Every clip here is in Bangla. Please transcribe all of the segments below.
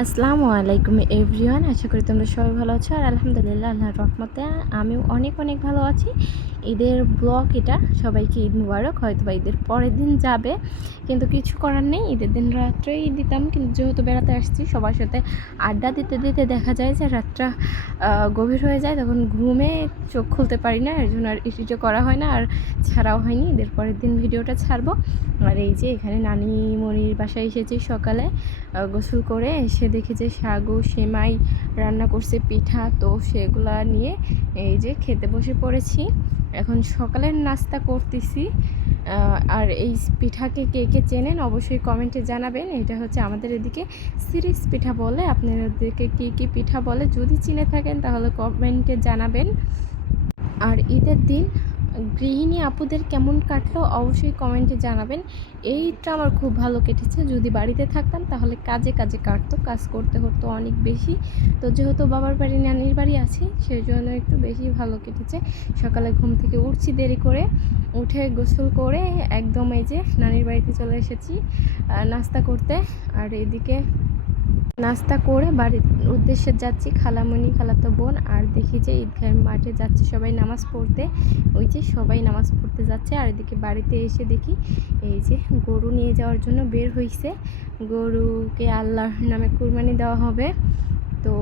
আসসালামু আলাইকুম এভরিওয়ান, আশা করি তোমরা সবাই ভালো আছো। আর আলহামদুলিল্লাহ, আল্লাহর রহমতে আমিও অনেক অনেক ভালো আছি। ঈদের ব্লগ এটা, সবাইকে ঈদ মুবারক হয়তো বা ঈদের পরের দিন যাবে, কিন্তু কিছু করার নেই। ঈদের দিন রাত্রেই দিতাম, কিন্তু যেহেতু বেড়াতে আসছি, সবার সাথে আড্ডা দিতে দিতে দেখা যায় যে রাতটা গভীর হয়ে যায়, তখন ঘুমে চোখ খুলতে পারি না, এর জন্য আর ইটিটা করা হয় না, আর ছাড়াও হয়নি। ঈদের পরের দিন ভিডিওটা ছাড়বো। আর এই যে এখানে নানি মনির বাসায় এসেছি সকালে গোসল করে এসে দেখি যে সাগু সেমাই রান্না করছে পিঠা, তো সেগুলা নিয়ে এই যে খেতে বসে পড়েছি। এখন সকালের নাস্তা করতেছি। আর এই পিঠাকে কে কে চেনেন অবশ্যই কমেন্টে জানাবেন। এটা হচ্ছে আমাদের এদিকে সিরিজ পিঠা বলে। আপনাদেরকে কী কী পিঠা বলে যদি চিনে থাকেন তাহলে কমেন্টে জানাবেন। আর ঈদের দিন গৃহিণী আপুদের কেমন কাটলো অবশ্যই কমেন্টে জানাবেন। এইটা আমার খুব ভালো কেটেছে। যদি বাড়িতে থাকতাম তাহলে কাজে কাজে কাটতো, কাজ করতে হতো অনেক বেশি। তো যেহেতু বাবার বাড়ি, নানির বাড়ি আছি সেই জন্য একটু বেশি ভালো কেটেছে। সকালে ঘুম থেকে উঠছি দেরি করে, উঠে গোসল করে একদম এই যে নানির বাড়িতে চলে এসেছি নাস্তা করতে। আর এদিকে নাস্তা করে বাড়ির উদ্দেশ্যে যাচ্ছি খালামণি, খালাতো বোন, আর দেখি যে ঈদগাহের মাঠে যাচ্ছে সবাই নামাজ পড়তে। ওই যে সবাই নামাজ পড়তে যাচ্ছে, আর এদিকে বাড়িতে এসে দেখি এই যে গরু নিয়ে যাওয়ার জন্য বের হয়েছে গরুকে আল্লাহর নামে কুরবানি দেওয়া হবে। তো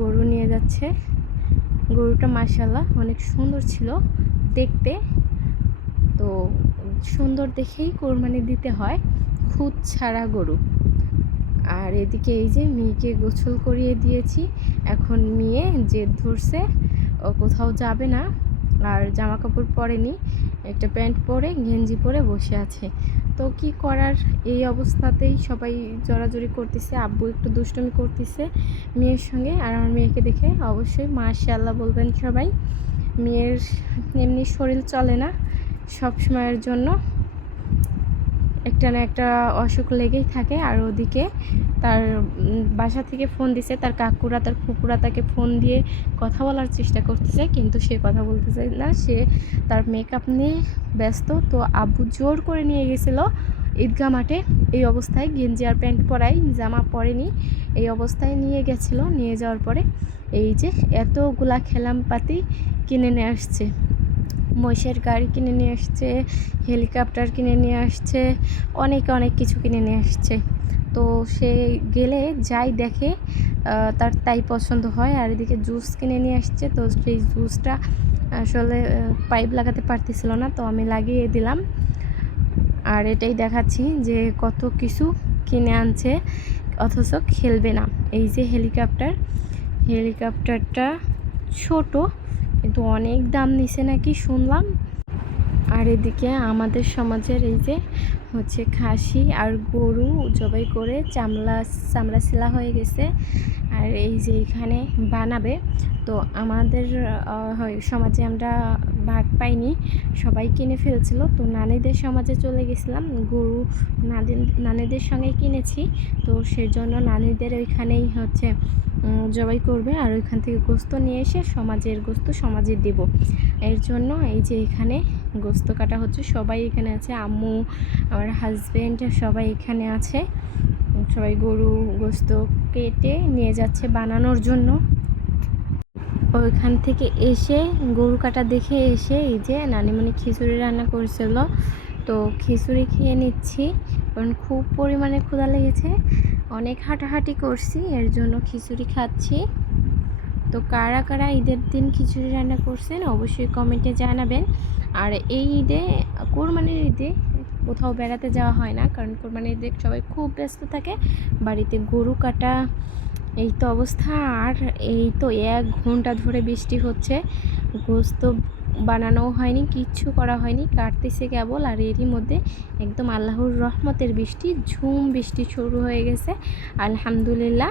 গরু নিয়ে যাচ্ছে। গরুটা মাশাল্লাহ অনেক সুন্দর ছিল দেখতে। তো সুন্দর দেখেই কোরবানি দিতে হয়। খুদ ছাড়া গরু। আর এদিকে এই যে মেয়েকে গোসল করিয়ে দিয়েছি। এখন মেয়ে জেদ ধরছে, ও কোথাও যাবে না। আর জামা কাপড় পরেনি, একটা প্যান্ট পরে গেঞ্জি পরে বসে আছে। তো কি করার? এই অবস্থাতেই সবাই জড়াজড়ি করতেছে, আব্বু একটু দুষ্টুমি করতেছে মেয়ের সঙ্গে। আর আমার মেয়েকে দেখে অবশ্যই মা মাশাআল্লাহ বলবেন সবাই, মেয়ের এমনি শরীর চলে না সব সময়ের জন্য। একটা না একটা অসুখ লেগেই থাকে আর ওদিকে তার বাসা থেকে ফোন দিছে, তার কাকুরা, তার ফুপুরা তাকে ফোন দিয়ে কথা বলার চেষ্টা করতেছে, কিন্তু সে কথা বলতেছে না, সে তার মেকআপ নিয়ে ব্যস্ত, তো আব্বু জোর করে নিয়ে গেছিল ঈদগাহ মাঠে, এই অবস্থায় গেঞ্জি আর প্যান্ট পরাই জামা পরেনি, এই অবস্থায় নিয়ে গেছিল, নিয়ে যাওয়ার পরে এই যে এতগুলা খেলাম পাতি কিনে নিয়ে আসছে। মহিষের গাড়ি কিনে নিয়ে আসছে, হেলিকপ্টার কিনে নিয়ে আসছে, অনেক অনেক কিছু কিনে নিয়ে আসছে। তো সে গেলে যাই দেখে তার তাই পছন্দ হয়। আর এদিকে জুস কিনে নিয়ে আসছে। তো সেই জুসটা আসলে পাইপ লাগাতে পারতেছিল না, তো আমি লাগিয়ে দিলাম। আর এটাই দেখাচ্ছি যে কত কিছু কিনে আনছে, অথচ খেলবে না। এই যে হেলিকপ্টার, হেলিকপ্টারটা ছোট কিন্তু অনেক দাম নিছে নাকি শুনলাম। আর এদিকে আমাদের সমাজের এই যে হচ্ছে খাসি আর গরু জবাই করে চামড়া চামড়া শিলা হয়ে গেছে। আর এই যে এখানে বানাবে, তো আমাদের সমাজে আমরা ভাগ পাইনি, সবাই কিনে ফেলছিল। তো নানিদের সমাজে চলে গেছিলাম, গরু নানি, নানিদের সঙ্গে কিনেছি। তো সেজন্য নানিদের ওইখানেই হচ্ছে জবাই করবে আর ওইখান থেকে গোস্ত নিয়ে এসে সমাজের গোস্ত সমাজে দেব। এর জন্য এই যে এখানে গোস্ত কাটা হচ্ছে, সবাই এখানে আছে, আম্মু, আমার হাজবেন্ড সবাই এখানে আছে। সবাই গরু গোস্ত কেটে নিয়ে যাচ্ছে বানানোর জন্য। ওইখান থেকে এসে গরু কাটা দেখে এসে এই যে নানিমণি খিচুড়ি রান্না করেছিল। তো খিচুড়ি খেয়ে নিচ্ছি, কারণ খুব পরিমাণে ক্ষুধা লেগেছে। অনেক হাঁটাহাঁটি করছি, এর জন্য খিচুড়ি খাচ্ছি। তো কারা কারা ঈদের দিন খিচুড়ি রান্না করছেন অবশ্যই কমেন্টে জানাবেন। আর এই ঈদে, কোরবানির ঈদে কোথাও বেড়াতে যাওয়া হয় না, কারণ কোরবানির ঈদে সবাই খুব ব্যস্ত থাকে। বাড়িতে গরু কাটা, এই তো অবস্থা। আর এই তো এক ঘণ্টা ধরে বৃষ্টি হচ্ছে, গোস্ত বানানো হয়নি, কিচ্ছু করা হয়নি। কাটতেছে কেবল আর এরই মধ্যে একদম আল্লাহর রহমতের বৃষ্টি, ঝুম বৃষ্টি শুরু হয়ে গেছে, আলহামদুলিল্লাহ।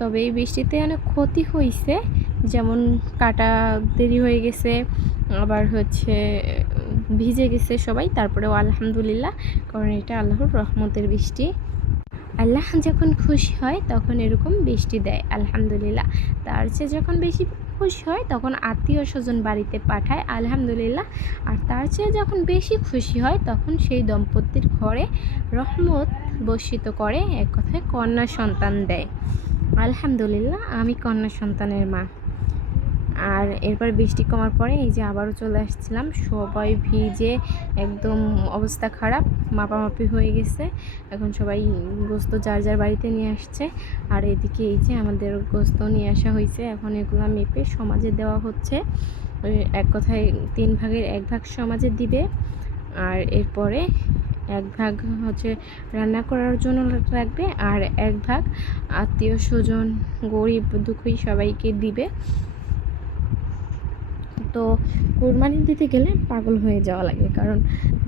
তবে এই বৃষ্টিতে অনেক ক্ষতি হয়েছে যেমন কাটা দেরি হয়ে গেছে, আবার হচ্ছে ভিজে গেছে সবাই, তারপরেও আলহামদুলিল্লাহ, কারণ এটা আল্লাহর রহমতের বৃষ্টি। আল্লাহ যখন খুশি হয়, তখন এরকম বৃষ্টি দেয়, আলহামদুলিল্লাহ। তার চেয়ে যখন বেশি খুশি হয়, তখন আত্মীয় স্বজন বাড়িতে পাঠায়, আলহামদুলিল্লাহ। আর তার চেয়ে যখন বেশি খুশি হয়, তখন সেই দম্পতির ঘরে রহমত বর্ষিত করে, এক কথায় কন্যা সন্তান দেয়। আলহামদুলিল্লাহ, আমি কন্যা সন্তানের মা। আর এরপর বৃষ্টি কমার পরে এই যে আবারও চলে আসছিলাম। সবাই ভিজে একদম অবস্থা খারাপ, মাপামাপি হয়ে গেছে। এখন সবাই গোস্ত যার যার বাড়িতে নিয়ে আসছে। আর এদিকে এই যে আমাদের গোস্ত নিয়ে আসা হয়েছে। এখন এগুলো মেপে সমাজে দেওয়া হচ্ছে। এক কথায় তিন ভাগের এক ভাগ সমাজে দিবে। আর এরপরে এক ভাগ হচ্ছে রান্না করার জন্য রাখবে আর এক ভাগ আত্মীয় স্বজন, গরিব দুঃখী সবাইকে দিবে। তো কোরবানি দিতে গেলে পাগল হয়ে যাওয়া লাগে। কারণ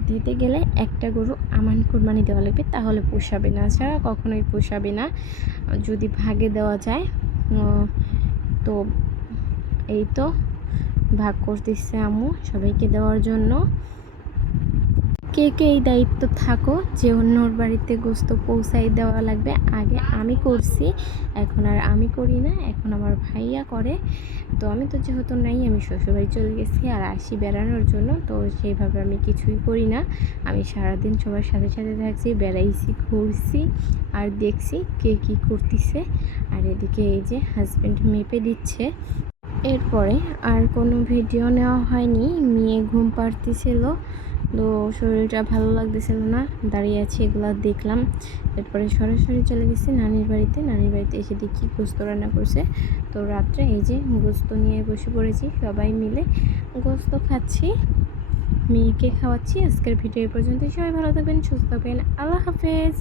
দিতে গেলে একটা গরু আমান কোরবানি দেওয়া লাগবে, তাহলে পোষাবে না। ছাড়া কখনোই পোষাবে না। যদি ভাগে দেওয়া যায় তো এই তো ভাগ করতেছে আম্মু সবাইকে দেওয়ার জন্য। কে কে এই দায়িত্ব থাকো, যে অন্যর বাড়িতে গোস্ত পৌঁছাই দেওয়া লাগবে। আগে আমি করছি, এখন আর আমি করি না, এখন আমার ভাইয়া করে। তো আমি তো যেহেতু নাই, আমি শ্বশুরবাড়ি চলে গেছি আর আসি বেড়ানোর জন্য, তো সেইভাবে আমি কিছুই করি না। আমি সারাদিন সবার সাথে সাথে থাকছি, বেড়াইছি, ঘুরছি আর দেখছি কে কী করতেছে। আর এদিকে এই যে হাজব্যান্ড মেপে দিচ্ছে। এরপরে আর কোনো ভিডিও নেওয়া হয়নি, মেয়ে ঘুম পাড়তেছিল। তো শরীরটা ভালো লাগতেছিল না। দাঁড়িয়ে আছি, এগুলো দেখলাম। এরপরে সরাসরি চলে গেছি নানির বাড়িতে। নানির বাড়িতে এসে দেখি গোস্ত রান্না করছে। তো রাত্রে এই যে গোস্ত নিয়ে বসে পড়েছি সবাই মিলে। গোস্ত খাচ্ছি, মেয়েকে খাওয়াচ্ছি। আজকের ভিডিও এই পর্যন্ত সবাই ভালো থাকবেন, সুস্থ থাকবেন। আল্লাহ হাফেজ।